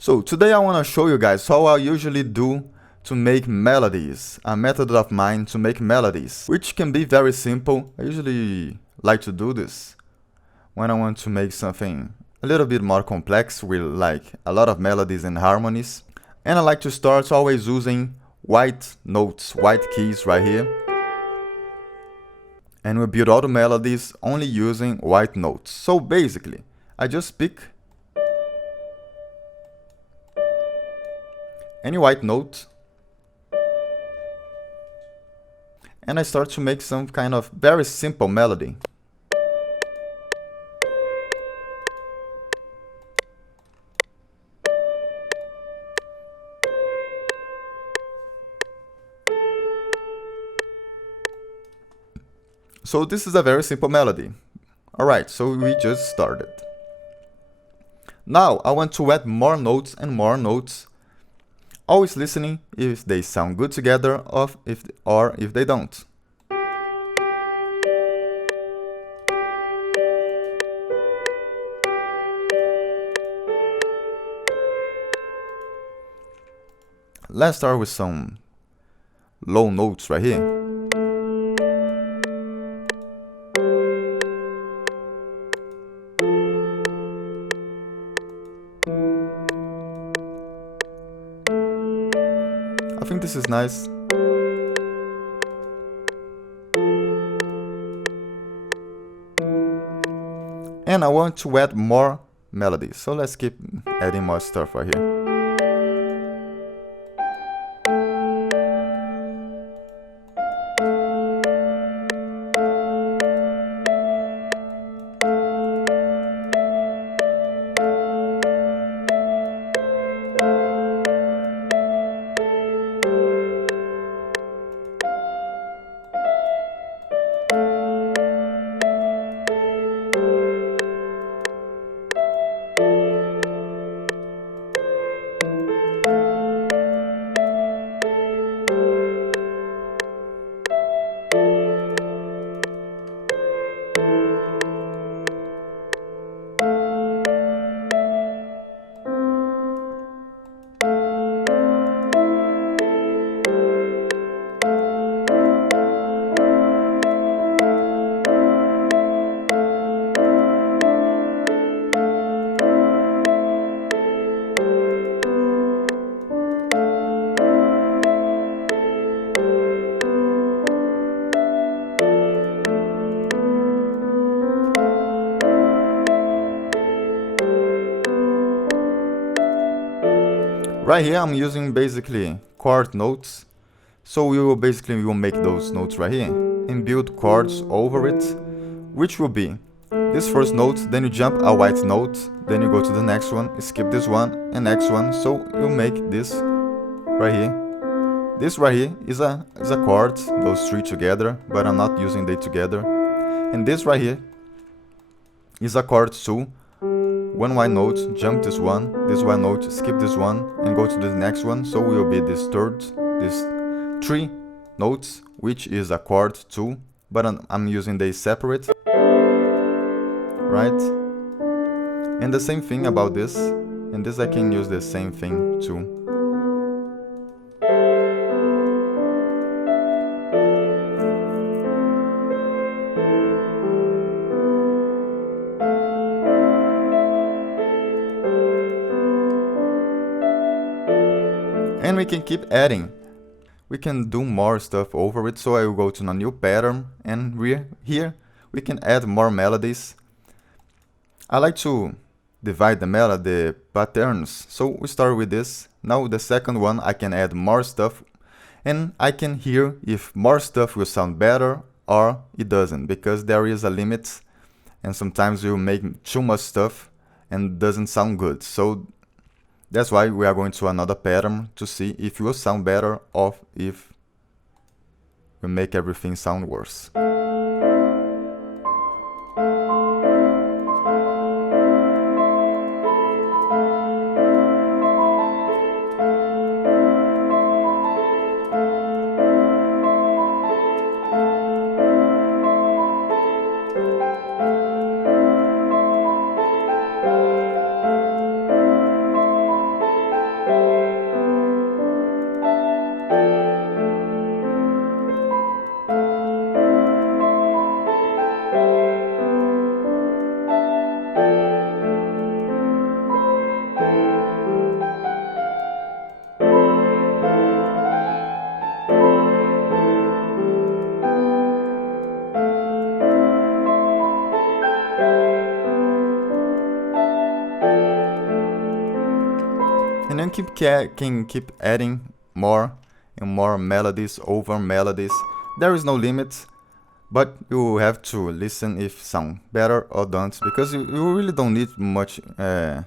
So today I want to show you guys how I usually do to make melodies, a method of mine to make melodies, which can be very simple. I usually like to do this when I want to make something a little bit more complex with like a lot of melodies and harmonies. And I like to start always using white notes, white keys right here. And we build all the melodies only using white notes. So basically, I just pick any white note and I start to make some kind of very simple melody. So this is a very simple melody. Alright, so we just started. Now I want to add more notes and more notes, always listening if they sound good together or if they don't. Let's start with some low notes right here. I think this is nice. And I want to add more melodies, so let's keep adding more stuff right here. Right here I'm using basically chord notes, so we will make those notes right here and build chords over it, which will be this first note, then you jump a white note, then you go to the next one, skip this one and next one, so you make this right here. This right here is a chord, those three together, but I'm not using they together. And this right here is a chord too. One white note, jump this one note, skip this one, and go to the next one. So will be this three notes, which is a chord too, but I'm using they separate, right? And the same thing about this, and this I can use the same thing too. And we can keep adding. We can do more stuff over it, so I will go to a new pattern, and here we can add more melodies. I like to divide the patterns, so we start with this. Now the second one I can add more stuff, and I can hear if more stuff will sound better or it doesn't, because there is a limit, and sometimes you make too much stuff and it doesn't sound good. So that's why we are going to another pattern to see if it will sound better or if we make everything sound worse. And then can keep adding more and more melodies over melodies. There is no limit, but you have to listen if sound better or don't, because you really don't need much to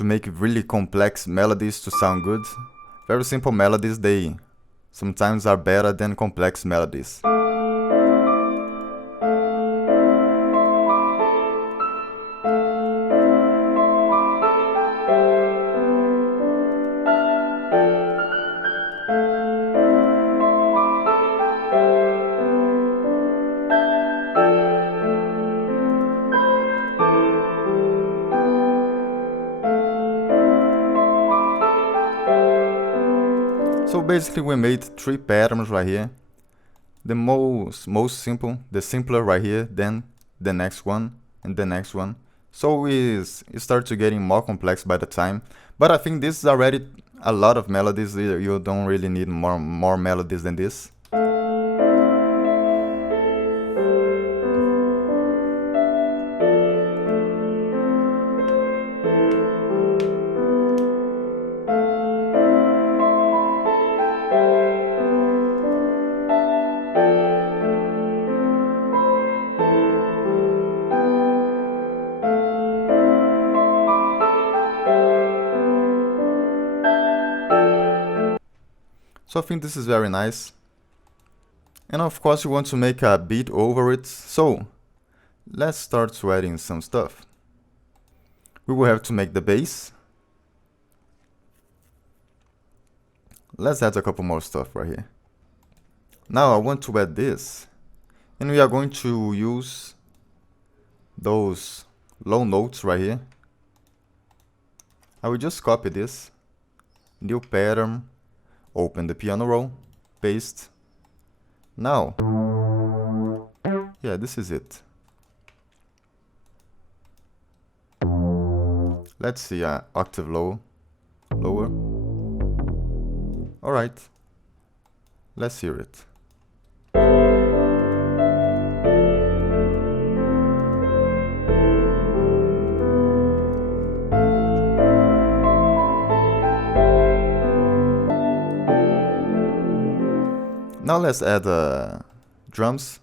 make really complex melodies to sound good. Very simple melodies, they sometimes are better than complex melodies. So basically we made 3 patterns right here. The most simple, the simpler right here, then the next one, and the next one. So it starts to getting more complex by the time. But I think this is already a lot of melodies. You don't really need more melodies than this. So I think this is very nice. And of course you want to make a beat over it. So let's start to adding some stuff. We will have to make the bass. Let's add a couple more stuff right here. Now I want to add this. And we are going to use those low notes right here. I will just copy this. New pattern. Open the piano roll. Paste. Now, yeah, this is it. Let's see, octave lower. Alright, let's hear it. Now let's add drums.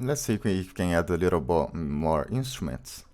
Let's see if we can add a little more instruments.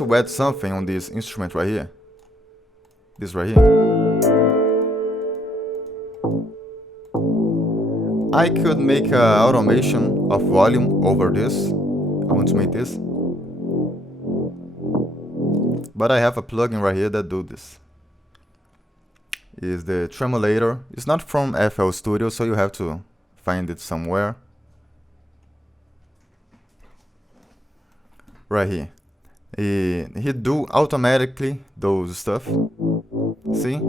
want to add something on this instrument right here. This right here. I could make an automation of volume over this. I want to make this. But I have a plugin right here that do this. Is the tremolator. It's not from FL Studio, so you have to find it somewhere. Right here. He do automatically those stuff. See?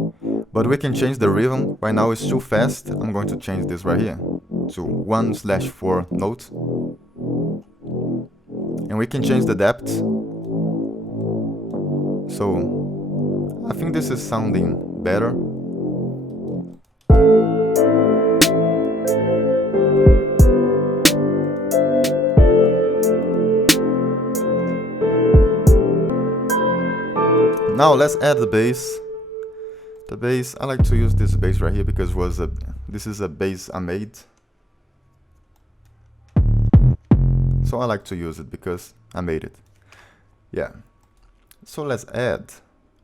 But we can change the rhythm. Right now it's too fast. I'm going to change this right here to 1/4 notes. And we can change the depth. So I think this is sounding better. Now let's add the bass. The bass, I like to use this bass right here because this is a bass I made. So I like to use it because I made it. Yeah. So let's add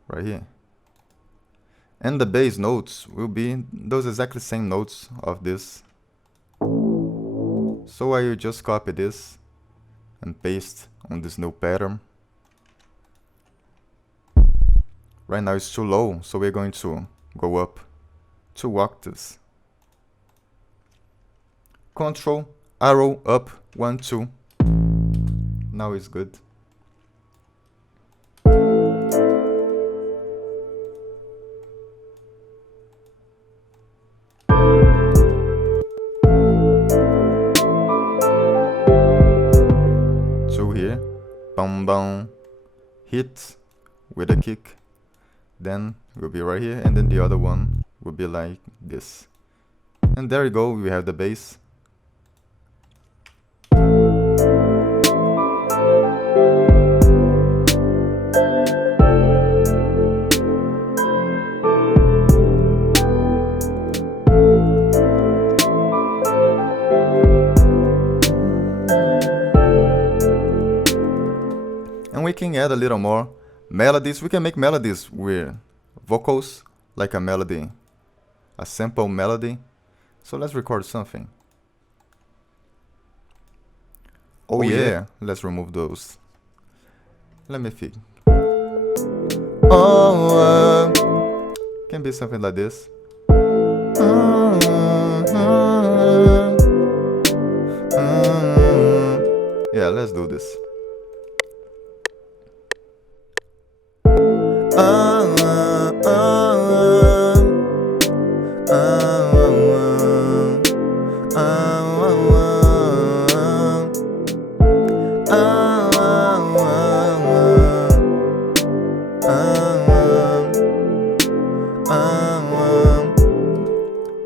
right here. And the bass notes will be those exactly same notes of this. So I will just copy this and paste on this new pattern. Right now it's too low, so we're going to go up 2 octaves. Control, arrow up, 1, 2. Now it's good. Two here, bum bum, hit with a kick. Then will be right here, and then the other one will be like this. And there you go, we have the bass. And we can add a little more melodies. We can make melodies with vocals, like a melody, a sample melody. So let's record something. Oh yeah, let's remove those. Let me think. Can be something like this. Yeah, let's do this.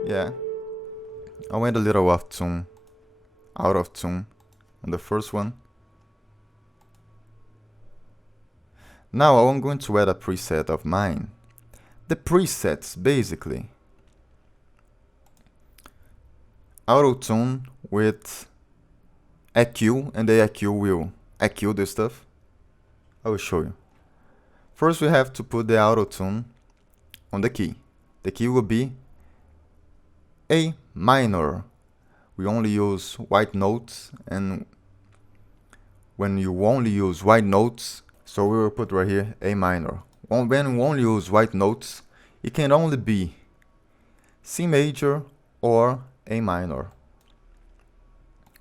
Yeah, I went a little off tune, out of tune on the first one. Now I'm going to add a preset of mine. The presets basically auto tune with EQ, and the EQ will EQ the stuff. I will show you. First we have to put the auto tune on the key. The key will be A minor. We only use white notes, and when you only use white notes, so we will put right here A minor. When we only use white notes, it can only be C major or A minor.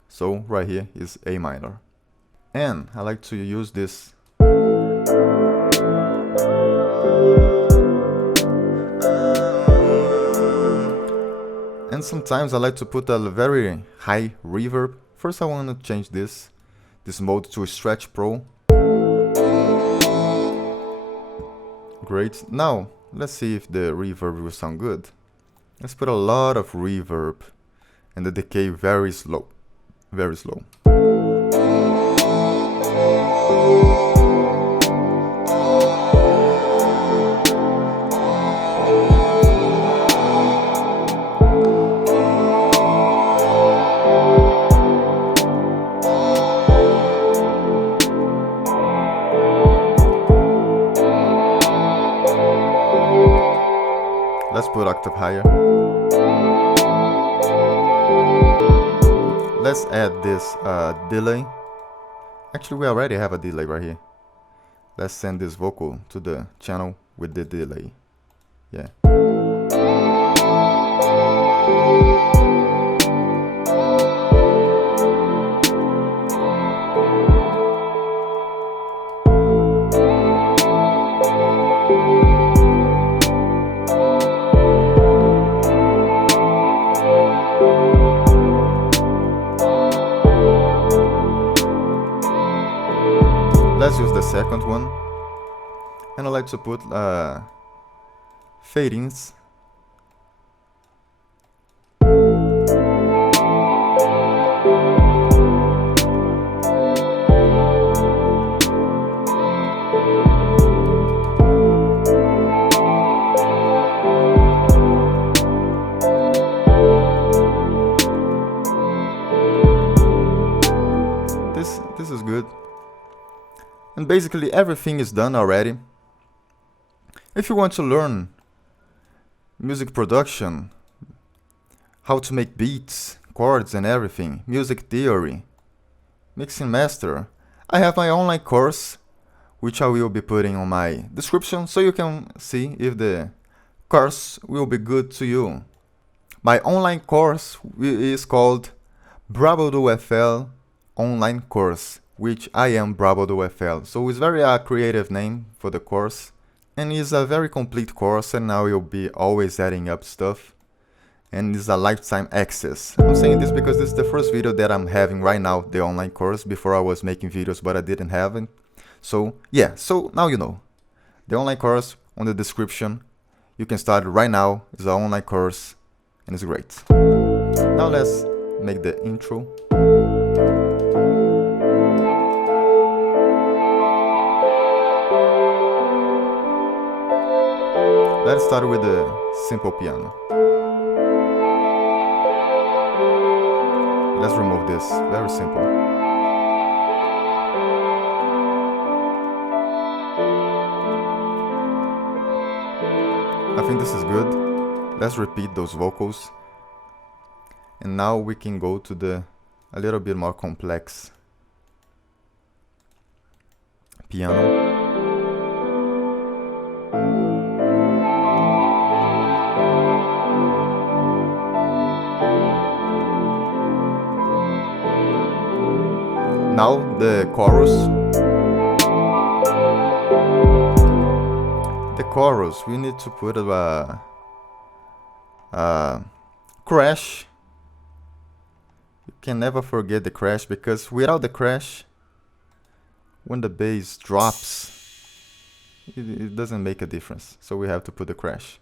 So right here is A minor. And I like to use this. And sometimes I like to put a very high reverb. First I want to change this mode to Stretch Pro. Great. Now let's see if the reverb will sound good. Let's put a lot of reverb and the decay very slow. Very slow. Let's put octave higher. Let's add this delay. Actually, we already have a delay right here. Let's send this vocal to the channel with the delay. Yeah. Let's use the second one, and I like to put fade-ins. This is good. And basically everything is done already. If you want to learn music production, how to make beats, chords and everything, music theory, mix and master, I have my online course, which I will be putting on my description so you can see if the course will be good to you. My online course is called Brabo do FL Online Course, which I am Brabo do FL. So it's very creative name for the course, and it's a very complete course, and now you'll be always adding up stuff, and it's a lifetime access. I'm saying this because this is the first video that I'm having right now, the online course. Before I was making videos, but I didn't have it. So yeah, so now you know. The online course on the description. You can start right now. It's an online course, and it's great. Now let's make the intro. Let's start with the simple piano. Let's remove this, very simple. I think this is good. Let's repeat those vocals. And now we can go to the a little bit more complex piano. Now the chorus. The chorus, we need to put a crash. You can never forget the crash, because without the crash, when the bass drops, it doesn't make a difference. So we have to put the crash.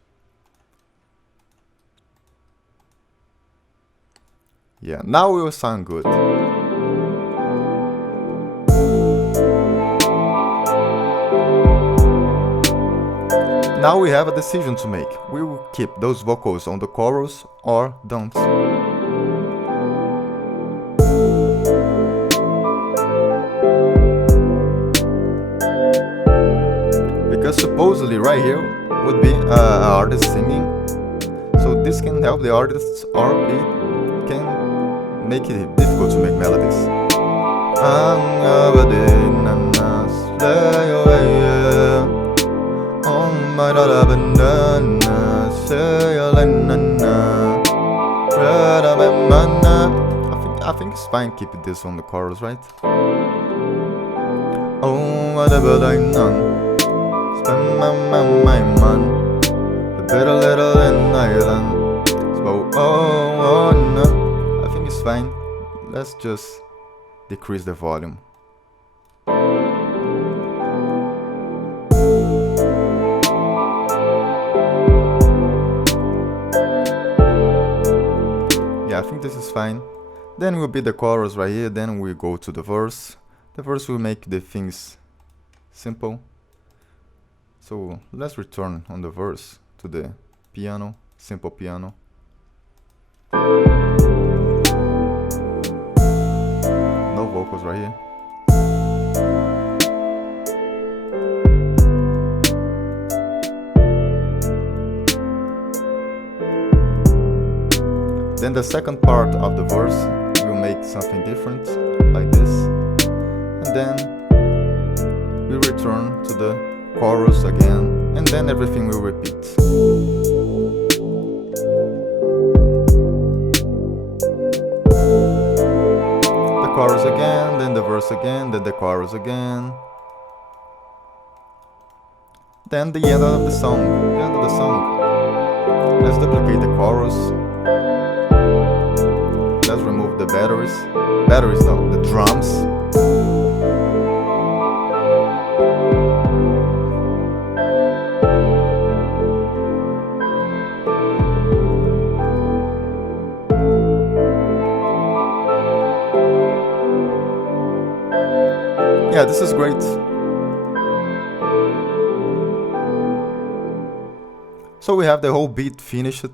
Yeah, now it will sound good. Now we have a decision to make. We will keep those vocals on the chorus or don't. Because supposedly right here would be an artist singing. So this can help the artists, or it can make it difficult to make melodies. I think it's fine keep this on the chorus, right? Oh, whatever I know. Spend my man. The better little than island. So, oh, no. I think it's fine. Let's just decrease the volume. Yeah, I think this is fine. Then will be the chorus right here, then we go to the verse. The verse will make the things simple. So let's return on the verse to the piano, simple piano. No vocals right here. Then the second part of the verse, we'll make something different, like this. And then we return to the chorus again, and then everything will repeat. The chorus again, then the verse again, then the chorus again. Then the end of the song, Let's duplicate the chorus. Let's remove the the drums. Yeah, this is great. So we have the whole beat finished,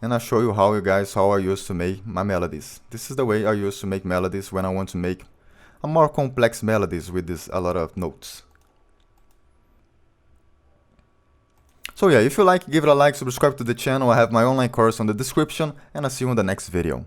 and I'll show you how I used to make my melodies. This is the way I used to make melodies when I want to make a more complex melodies with a lot of notes. So yeah, if you like, give it a like, subscribe to the channel. I have my online course on the description, and I'll see you in the next video.